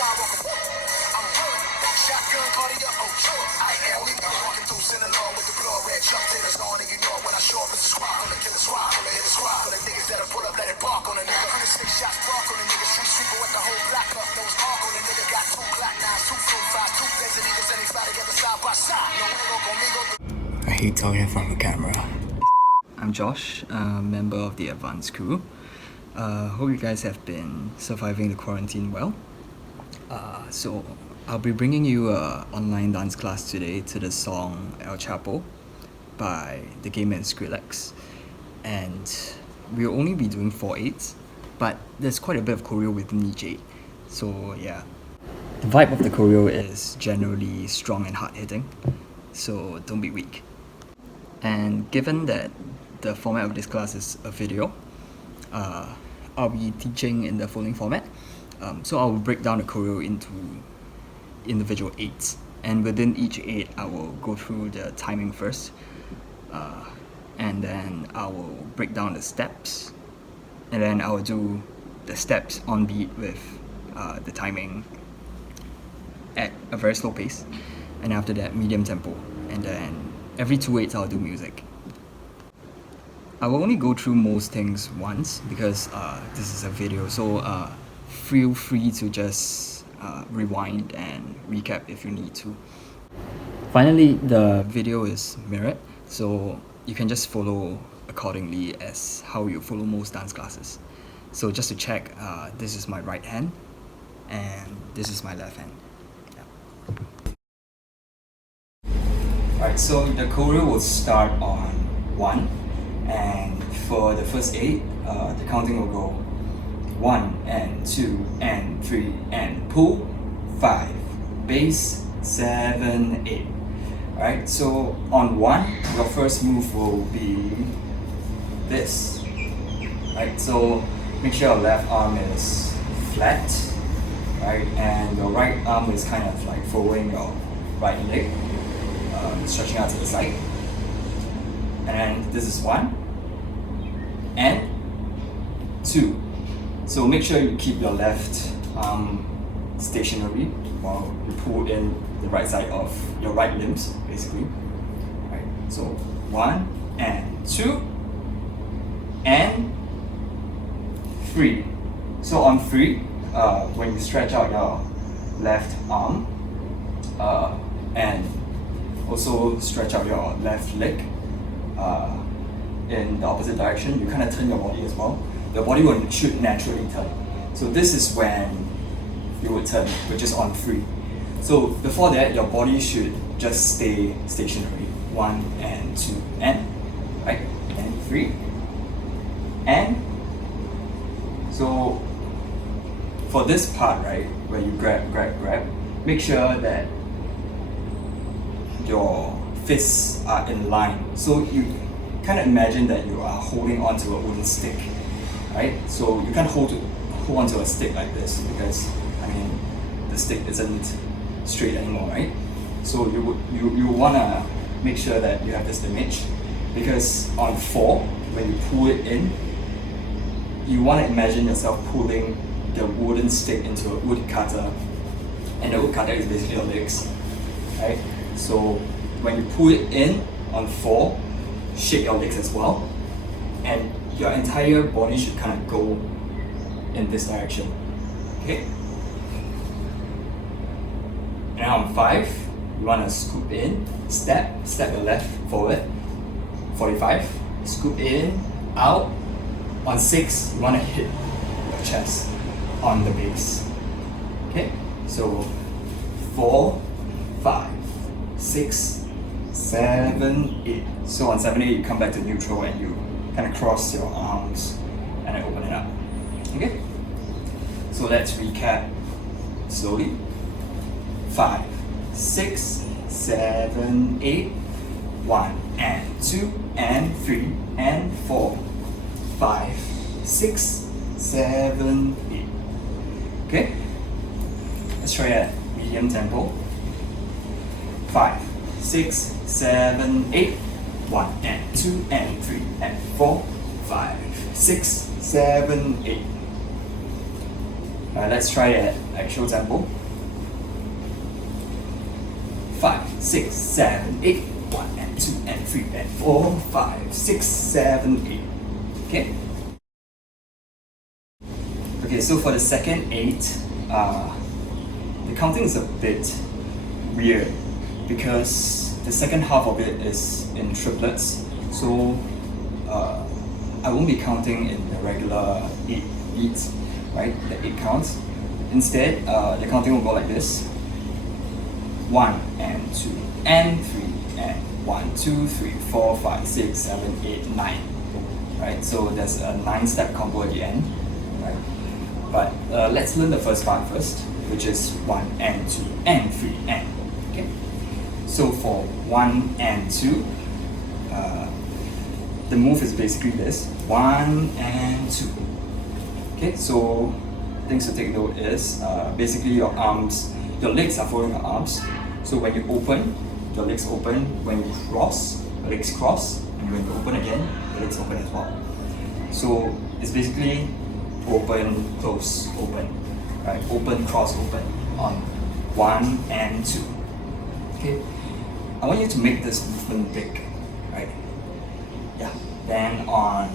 I hate talking in front of a camera. I'm Josh, a member of the advanced crew. Hope you guys have been surviving the quarantine well. So I'll be bringing you an online dance class today to the song El Chapo by The Game and Skrillex. And we'll only be doing 4/8, but there's quite a bit of choreo within each 8. So yeah. The vibe of the choreo is generally strong and hard-hitting, so don't be weak. And given that the format of this class is a video, I'll be teaching in the following format. So I'll break down the choreo into individual 8s, and within each 8 I will go through the timing first, and then I will break down the steps, and then I will do the steps on beat with the timing at a very slow pace, and after that medium tempo, and then every 2/8 I'll do music. I will only go through most things once because this is a video, so feel free to just rewind and recap if you need to. Finally, the video is mirrored, so you can just follow accordingly as how you follow most dance classes. So just to check, this is my right hand and this is my left hand. Alright, so the choreo will start on 1, and for the first 8, the counting will go 1 and 2 and 3 and pull, 5, bass, 7, 8. Alright, so on 1, your first move will be this. Right, so make sure your left arm is flat, right, and your right arm is kind of like following your right leg, stretching out to the side. And then this is 1 and 2. So make sure you keep your left arm stationary while you pull in the right side of your right limbs, basically. Right. So 1 and 2 and 3. So on 3, when you stretch out your left arm and also stretch out your left leg in the opposite direction, you kind of turn your body as well. The body should naturally turn. So this is when you would turn, which is on 3. So before that, your body should just stay stationary. 1 and 2 and, right, and 3 and. So for this part, right, where you grab, make sure that your fists are in line. So you kind of imagine that you are holding onto a wooden stick, right? So you can't hold onto a stick like this because, I mean, the stick isn't straight anymore, right? So you wanna make sure that you have this image, because on 4, when you pull it in, you wanna imagine yourself pulling the wooden stick into a wood cutter, and the wood cutter is basically your legs, right? So when you pull it in on 4, shake your legs as well, and your entire body should kind of go in this direction, okay? And on 5, you want to scoop in, step your left forward, 45, scoop in, out. On 6, you want to hit your chest on the base, okay? So 4, 5, 6, 7, 8. So on 7, 8, you come back to neutral and you kind of cross your arms and then open it up. Okay? So let's recap slowly. 5, 6, 7, 8. 1 and 2 and 3 and 4, 5, 6, 7, 8. Okay? Let's try at medium tempo. 5, 6, 7, 8. 1 and 2 and 3 and 4, 5, 6, 7, 8. Let's try at actual tempo. 5, 6, 7, 8. 1 and 2 and 3 and 4, 5, 6, 7, 8. Okay? Okay, so for the second 8, the counting is a bit weird because the second half of it is in triplets. So I won't be counting in the regular 8 beats, right? The 8 counts. Instead, the counting will go like this: 1 and 2 and 3 and 1, 2, 3, 4, 5, 6, 7, 8, 9. Right? So there's a 9-step combo at the end. Right? But let's learn the first part first, which is 1 and 2 and 3 and. Okay? So for 1 and 2, the move is basically this: 1 and 2. Okay? So things to take note is basically your legs are following your arms. So when you open, your legs open. When you cross, your legs cross. And when you open again, your legs open as well. So it's basically open, close, open. Right? Open, cross, open on 1 and 2. Okay? I want you to make this movement big. Right? Yeah. Then on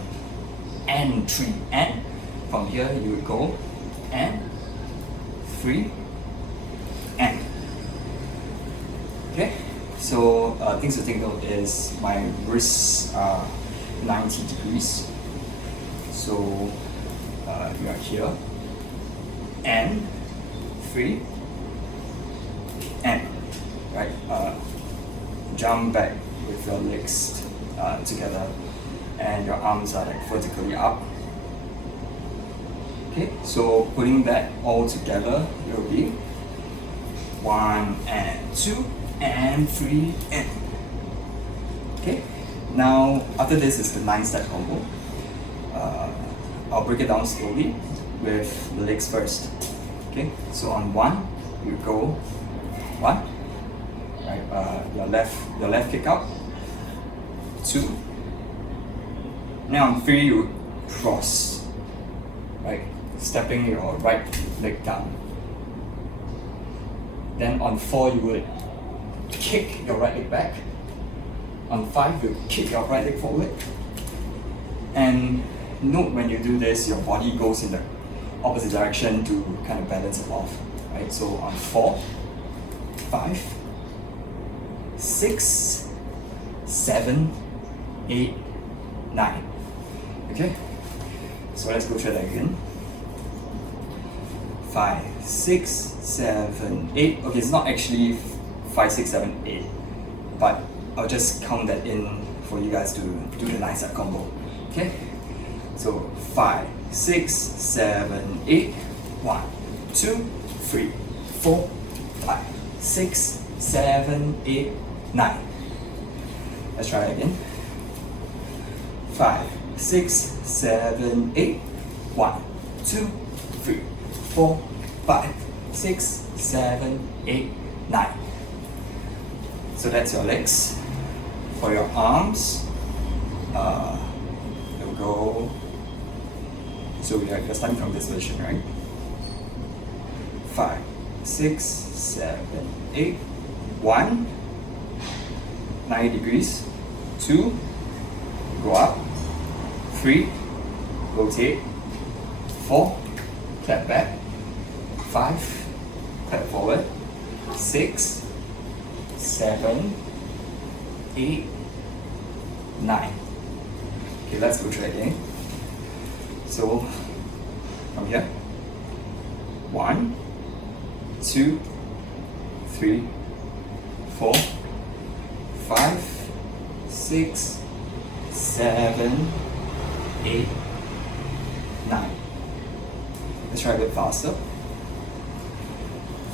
and 3 and, from here you would go and 3 and. Okay? So things to take note is my wrists are 90 degrees. So we are here and 3 and, right? Jump back with your legs together and your arms are like vertically up. Okay, so putting that all together, it will be 1 and 2 and 3 and. Okay, now after this is the 9-step combo. I'll break it down slowly with the legs first. Okay, so on 1, you go 1, right? Your left kick out. 2. Now on 3, you cross, right? Stepping your right leg down. Then on 4, you would kick your right leg back. On 5, you kick your right leg forward. And note when you do this, your body goes in the opposite direction to kind of balance it off. Right? So on 4, 5, 6, 7, 8, 9. Okay? So let's go through that again. 5, 6, 7, 8. Okay, it's not actually 5, 6, 7, 8, but I'll just count that in for you guys to do the 9-step combo. Okay? So 5, 6, 7, 8. 1, 2, 3, 4, 5, 6, 7, 8, 9. Let's try it again. 5, 6, 7, 8. 1, 2, 3, 4, 5, 6, 7, 8, 9. So that's your legs. For your arms, you'll go. So you're starting from this position, right? 5, 6, 7, 8. 1, 90 degrees. 2, go up. 3, rotate. 4, clap back. 5, clap forward. 6, 7, 8, 9. Okay, let's go try again. So from here, 1, 2, 3, 4, 5, 6, 7, 8, 9. Let's try a bit faster.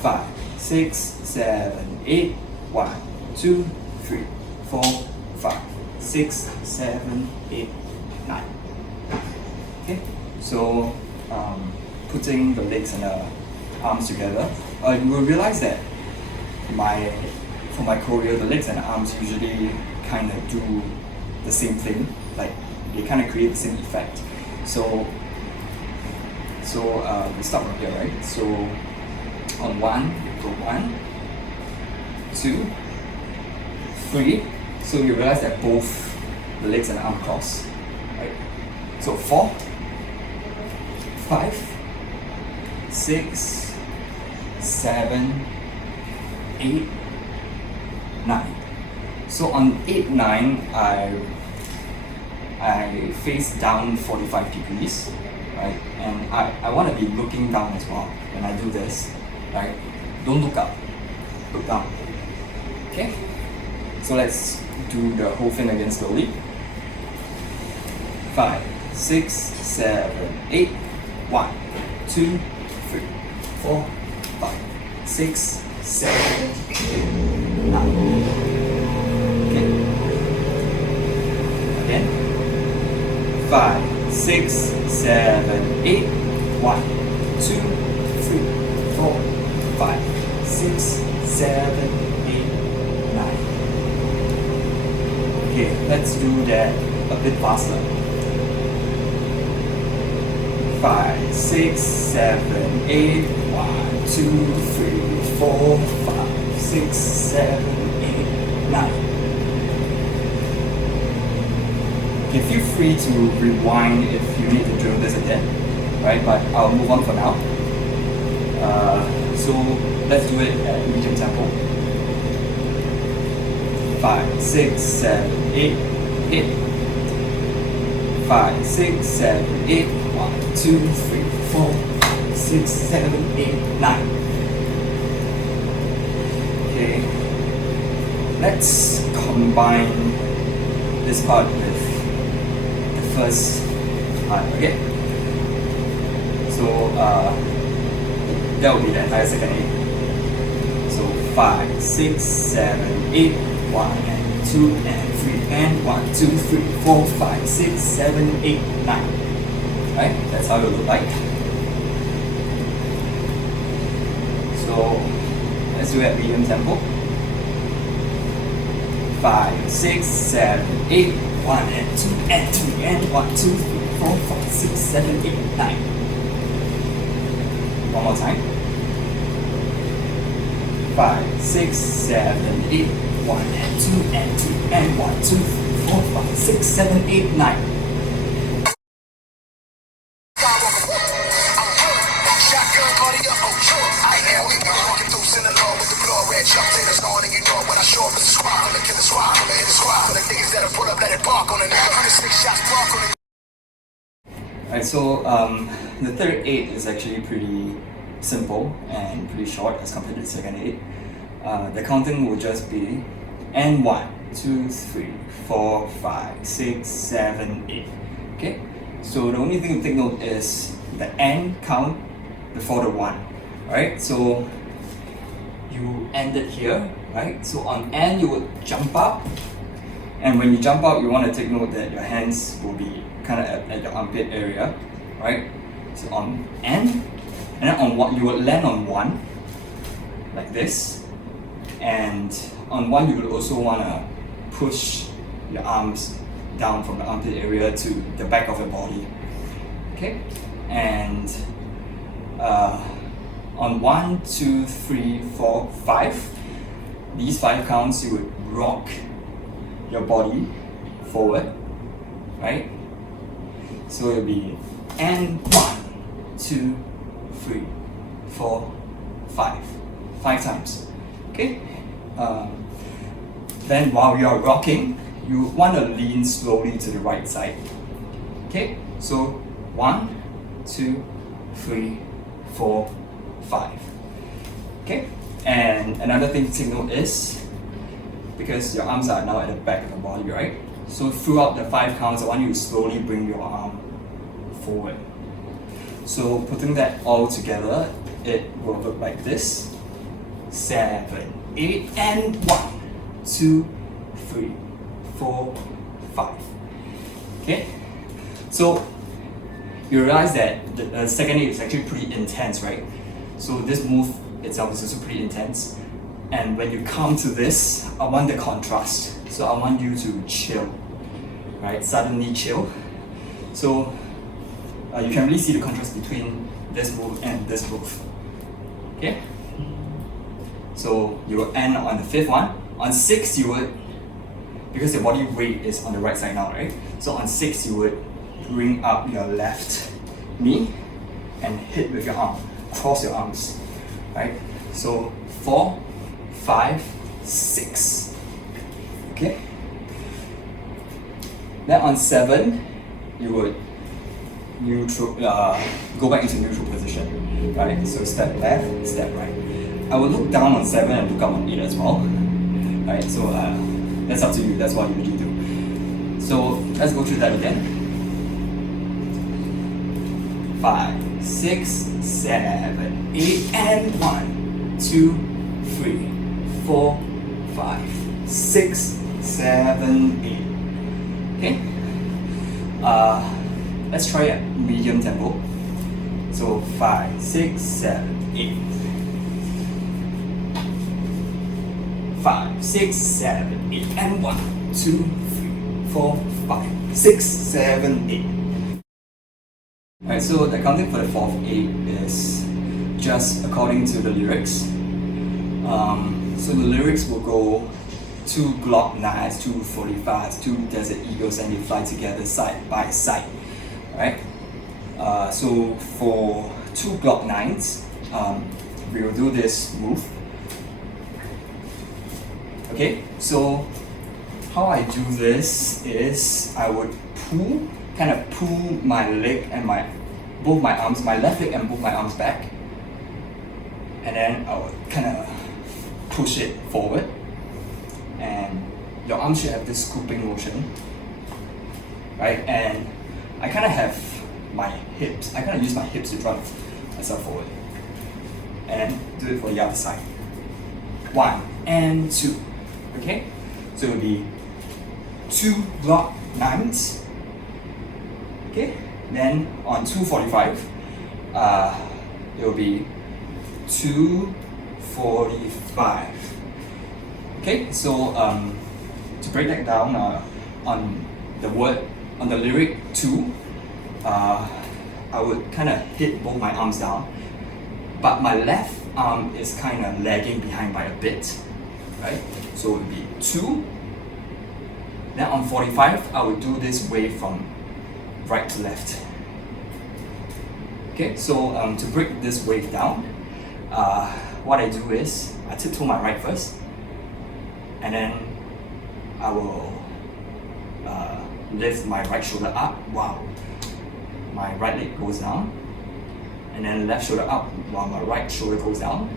5, 6, 7, 8. 1, 2, 3, 4, 5, 6, 7, 8, 9. Okay, so putting the legs and the arms together, you will realize that for my choreo, the legs and the arms usually kind of do the same thing, like they kind of create the same effect. So So we start from here, right? So on 1, you go 1, 2, 3. So you realize that both the legs and the arm cross, right? So 4, 5, 6, 7, 8, 9. So on 8, 9, I face down 45 degrees, right? And I want to be looking down as well when I do this, right? Don't look up, look down. Okay? So let's do the whole thing again slowly. 5, 6, 7, 8. 1, 2, 3, 4, 5, 6, 7, 8, 9. Okay. Again. 5, 6, 7, 8. 1, 2, 3, 4, 5, 6, 7, 8, 9. Okay, let's do that a bit faster. 5, 6, 7, 8. 1, 2, 3, 4, 5, 6, 7, 8, 9. Okay, feel free to rewind if you need to drill this again, right? But I'll move on for now. So let's do it at medium tempo. 5, 6, 7, 8, 8. 5, 6, 7, 8. 1, 2, 3, 4, 5, 6, 7, 8, 9. Okay, let's combine this part with the first part, okay? So that will be the entire second 8. So 5, 6, 7, 8, 1 and 2 and 3 and 1, 2, 3, 4, 5, 6, 7, 8, 9. Right? That's how it will look like. So let's do it at medium tempo. 5, 6, 7, 8, 1 and 2 and 3 and 1, 2, 3, 4, 5, 6, 7, 8, 9. One more time. 5, 6, 7, 8, 1 and 2 and 3 and 1, 2, 3, 4, 5, 6, 7, 8, 9. Alright, so the third 8 is actually pretty simple and pretty short as compared to the second 8. The counting will just be and 1, 2, 3, 4, 5, 6, 7, 8. Okay? So the only thing to take note is the and count before the 1. Alright, so you end it here, right? So on and you would jump up, and when you jump up, you want to take note that your hands will be kind of at your armpit area, right? So on and then on 1, you would land on 1 like this, and on 1 you will also want to push your arms down from the armpit area to the back of your body. Okay, and on 1, 2, 3, 4, 5, these 5 counts you would rock your body forward, right? So it'll be and 1, 2, 3, 4, 5, 5 times. Okay. Then while you are rocking, you want to lean slowly to the right side. Okay. So 1, 2, 3, 4, 5. Okay. And another thing to take note is, because your arms are now at the back of the body, right? So throughout the 5 counts, I want you to slowly bring your arm forward. So putting that all together, it will look like this. 7, 8, and 1, 2, 3, 4, 5. Okay? So you realize that the second 8 is actually pretty intense, right? So this move itself is also pretty intense. And when you come to this, I want the contrast. So I want you to chill, right? Suddenly chill. So you can really see the contrast between this move, and this move. Okay? So you will end on the 5th one. On 6, you would, because your body weight is on the right side now, right? So on 6, you would bring up your left knee and hit with your arm, cross your arms, right? So 4, 5, 6. Okay? Then on 7, you would go back into neutral position, right? So step left, step right. I will look down on 7 and look up on 8 as well, right? So that's up to you. That's what you usually do. So let's go through that again. 5, 6, 7, 8, and 1, 2, 3, 4, 5, 6, 7, 8. Okay? Let's try a medium tempo. So 5, 6, 7, 8. 5, 6, 7, 8, and 1, 2, 3, 4, 5, 6, 7, 8. Alright, so the counting for the 4th 8 is just according to the lyrics. So the lyrics will go 2 Glock 9s, 2 45s, 2 Desert Eagles, and they fly together side by side. Right? So for 2 Glock 9s, we will do this move. Okay, so how I do this is I would kind of pull my leg and both my arms, my left leg and both my arms back, and then I would kind of push it forward, and your arm should have this scooping motion, right? And I kind of have my hips, I kind of use my hips to drive myself forward, and do it for the other side. 1 and 2. Okay, so it will be 2 Glock 9s. Okay, then on 245, it will be 245. Okay, so to break that down, on the lyric 2, I would kind of hit both my arms down, but my left arm is kind of lagging behind by a bit, right? So it would be 2. Then on 45, I would do this wave from right to left. Okay, so to break this wave down, what I do is I tiptoe my right first, and then I will lift my right shoulder up while my right leg goes down, and then left shoulder up while my right shoulder goes down,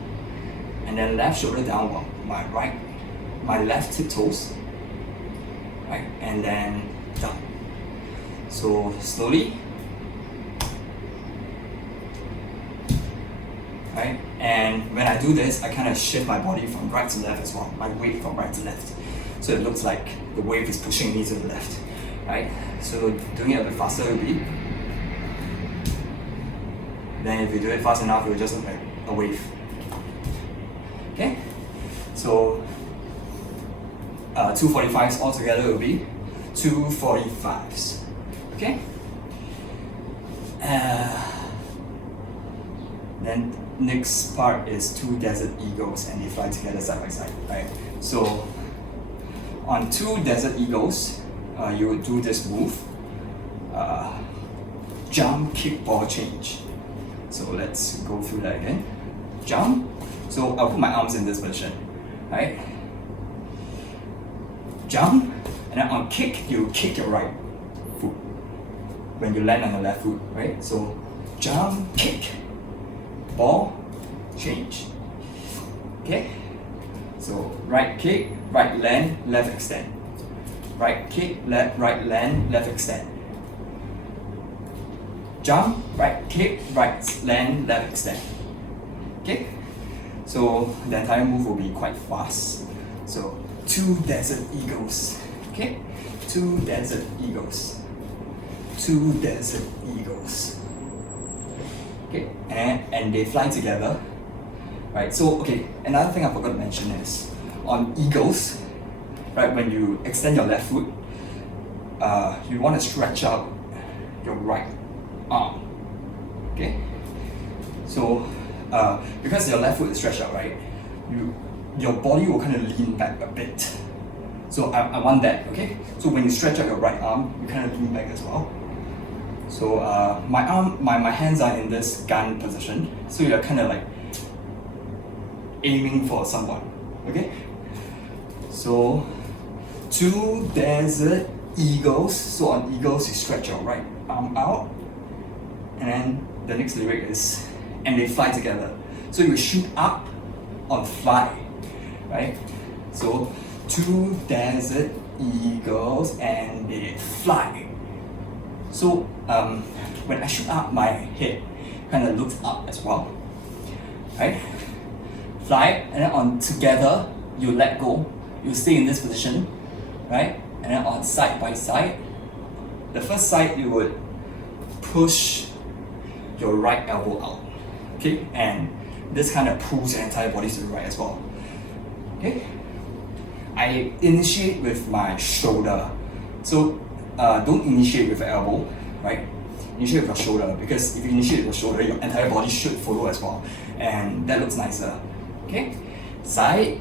and then left shoulder down while my left tiptoes, right, and then down. So slowly, right, and when I do this, I kind of shift my body from right to left as well, my weight from right to left, so it looks like the wave is pushing me to the left, right? So doing it a bit faster will be, then if you do it fast enough, it will just look like a wave. Okay, so 245s altogether will be 245s. Okay, then next part is 2 Desert Eagles, and they fly together side by side, right? So on 2 Desert Eagles, you would do this move, jump, kick, ball change. So let's go through that again. Jump. So I'll put my arms in this position, right? Jump, and then on kick, you kick your right foot when you land on your left foot, right? So jump, kick, ball, change. Okay? So right kick, right land, left extend. Right kick, left, right land, left extend. Jump, right kick, right land, left extend. Okay? So the entire move will be quite fast. So 2 Desert Eagles. Okay? 2 Desert Eagles. 2 Desert Eagles. Okay? And they fly together. Right? So okay, another thing I forgot to mention is on eagles, right, when you extend your left foot, you want to stretch out your right arm. Okay? So because your left foot is stretched out, right? Your body will kind of lean back a bit. So I want that, okay? So when you stretch out your right arm, you kind of lean back as well. So my hands are in this gun position. So you're kind of like aiming for someone, okay? So 2 desert eagles. So on eagles, you stretch your right arm out. And then the next lyric is, and they fly together. So you shoot up on fly, right? So 2 desert eagles and they fly. So when I shoot up, my head kind of looks up as well, right? Fly, and then on together, you let go. You stay in this position, right? And then on side by side, the first side you would push your right elbow out, okay? And this kind of pulls your entire body to the right as well, okay? I initiate with my shoulder. So don't initiate with the elbow, right? Initiate with your shoulder, because if you initiate with your shoulder, your entire body should follow as well. And that looks nicer, okay? Side,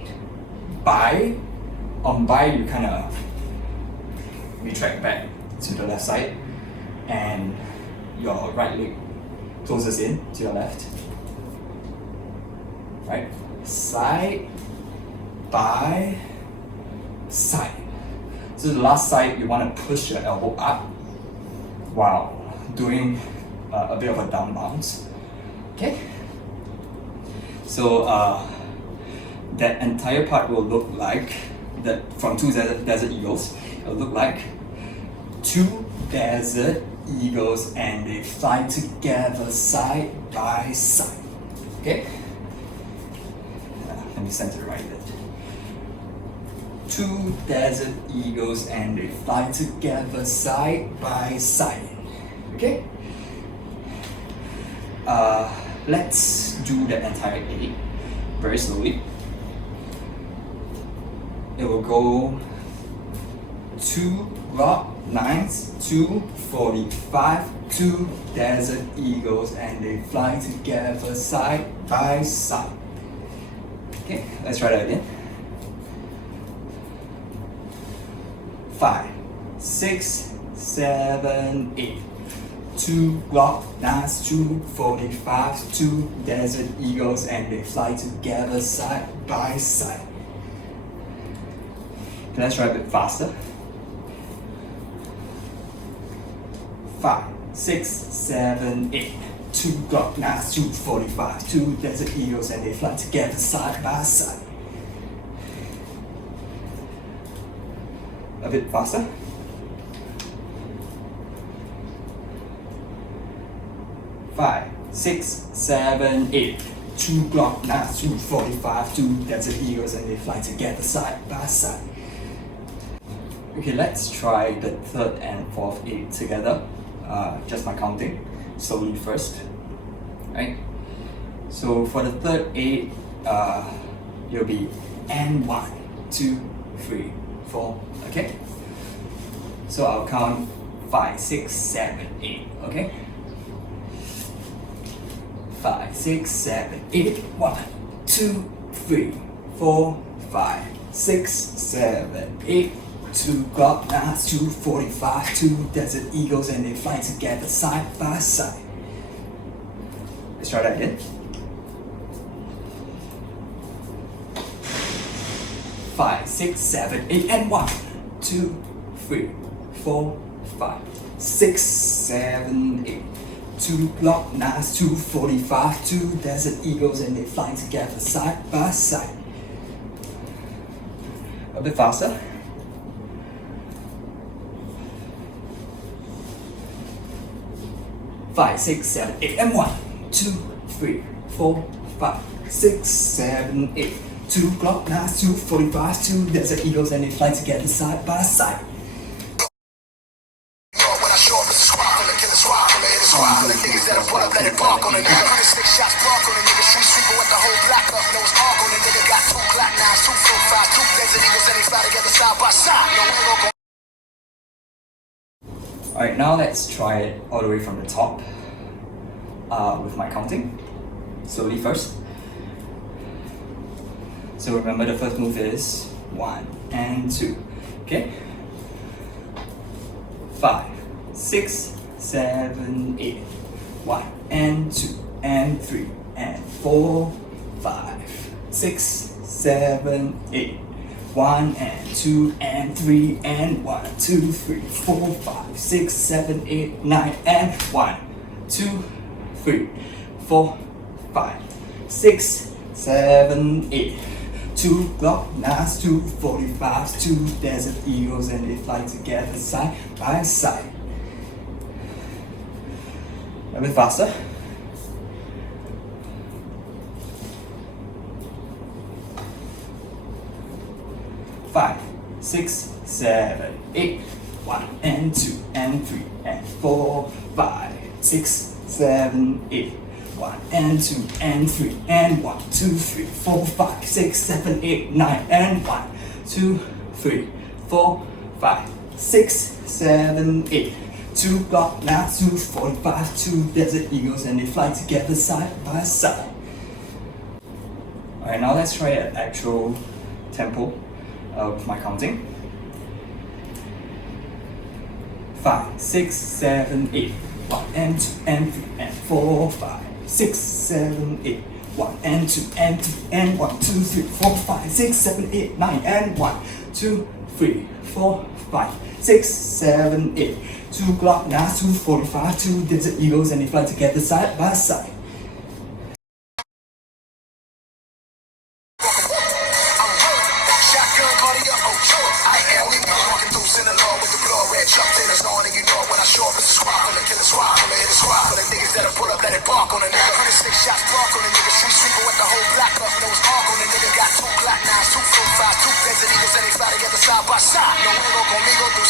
by, on by you kind of retract back to the left side, and your right leg closes in to your left, right? Side, by, side. So the last side, you want to push your elbow up while doing a bit of a down bounce, okay? So that entire part will look like that from 2 desert eagles. It'll look like 2 desert eagles and they fly together side by side, okay? Let me center it right a bit. 2 desert eagles and they fly together side by side, okay? Let's do the entire 8 very slowly. It will go 2 rock 9s, 2 45, 2 desert eagles and they fly together side by side. Okay, let's try that again. 5, 6, 7, 8. 2 rock 9s, 2 45, 2 desert eagles and they fly together side by side. Okay, let's try a bit faster. 5, 6, 7, 8. 2 rock 9s, 2 45, 2 desert eagles and they fly together side by side. A bit faster. 5, 6, 7, 8. 2 block 9s, 2 45, 2 desert eagles and they fly together side by side. Okay, let's try the 3rd and 4th 8 together. Just by counting slowly first, right? So for the 3rd 8, it'll be and 1, 2, 3, 4, okay? So I'll count 5, 6, 7, 8, okay? 5, 6, 7, 8, 1, 2, 3, 4, 5, 6, 7, 8. 2 rock 9s, 2 45, 2 desert eagles and they fly together side by side. Let's try that again. 5, 6, 7, 8 and 1, 2, 3, 4, 5, 6, 7, 8. 2 block 9s, 2 45, 2 desert eagles and they fly together side by side. A bit faster. 5, 6, 7, 8 and 1, 2, 3, 4, 5, 6, 7, 8. 2 block 9s, 2 45, 2 desert eagles and they fly together side by side. Alright, now let's try it all the way from the top with my counting. slowly first. So remember the first move is 1 and 2. Okay? 5, 6, 7, 8. 1 and 2 and 3 and 4, 5, 6, 7, 8. 1 and 2 and 3 and 1, 2, 3, 4, 5, 6, 7, 8, 9 and 1, 2, 3, 4, 5, 6, 7, 8. 2 Glock 9s, 2 45s, 2 Desert Eagles, and they fly together side by side. A bit faster. Five, 6, 7, 8. 1 and 2 and 3 and 4, 5, 6, 7, 8. 1 and 2 and 3 and 1, 2, 3, 4, 5, 6, 7, 8, 9 and 1, 2, 3, 4, 5, 6, 7, 8. 2 Glock 9s, 2 45s, 2 Desert Eagles, and they fly together side by side. Alright, now let's try an actual tempo of my counting. 5, 6, 7, 8. 1 and 2 and 3 and 4, 5, 6, 7, 8. 1 and 2 and 3 and 1, 2, 3, 4, 5, 6, 7, 8, 9 and 1, 2, 3, 4, 5, 6, 7, 8. 2 Glock 9s, 2 45, 2 Desert Eagles, and they fly together side by side. Bark on a nigga, 106 shots bark on a nigga. Street sweeper with the whole block up, no it's arc on a nigga. Got 2 Glock 9s, 2 45, 2 Desert Eagles, and they fly together side by side. No uno conmigo, tú